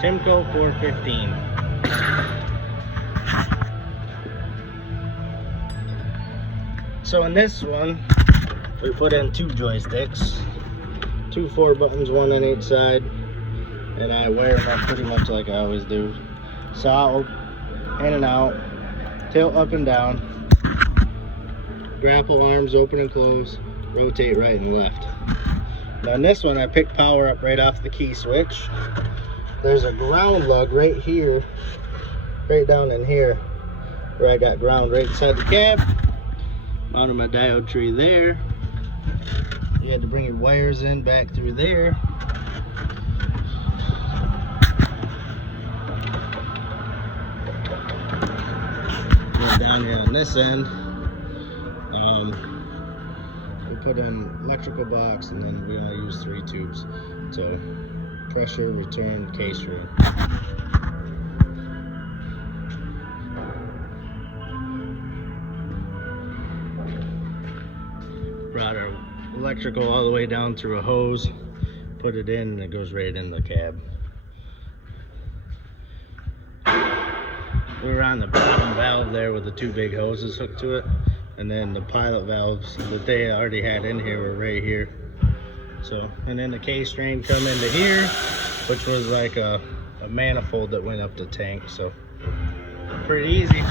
Timbco 415. So in this one, we put in 2 joysticks, 2 4-buttons, 1 on each side, and I wear them up pretty much like I always do. So in and out, tilt up and down, grapple arms open and close, rotate right and left. Now in this one, I picked power up right off the key switch. There's a ground lug right here, right down in here, where I got ground right inside the cab. Mounted my diode tree there. You had to bring your wires in back through there. Went down here on this end. We put in electrical box, and then we only use 3 tubes. So pressure, return, case ring. Brought our electrical all the way down through a hose, put it in, and it goes right in the cab. We were on the bottom valve there with the 2 big hoses hooked to it, and then the pilot valves that they already had in here were right here. So, and then the case drain come into here, which was like a manifold that went up the tank. So pretty easy.